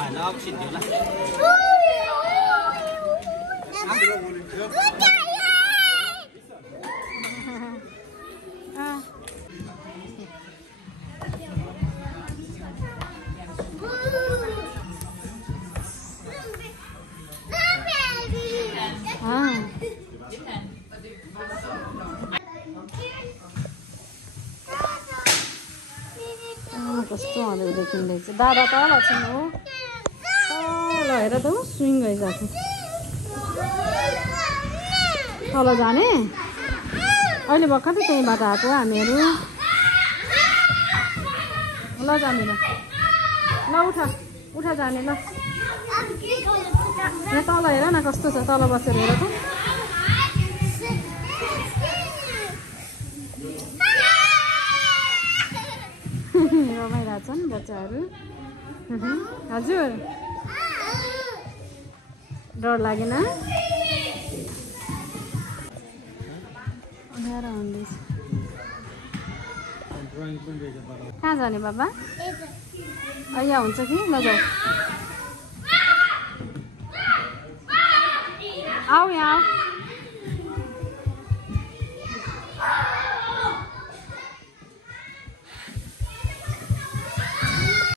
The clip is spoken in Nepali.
भएन अब सिद्धि होला कस्तो हँदै देखिँदैछ दादा तल छिन् हो तल हेर त स्विङ भइसक्यो तल जाने अहिले भर्खर त त्यहीँबाट आएको हामीहरू ल जाने ल ल उठा जाने ल यहाँ तल हेर न कस्तो छ तल बसेर हेर त रमाइरहेछन् बच्चाहरू हजुर डर लागेन अँध्यारो हुँदैछ कहाँ जाने बाबा यहाँ हुन्छ कि नजाऊ आऊ यहाँ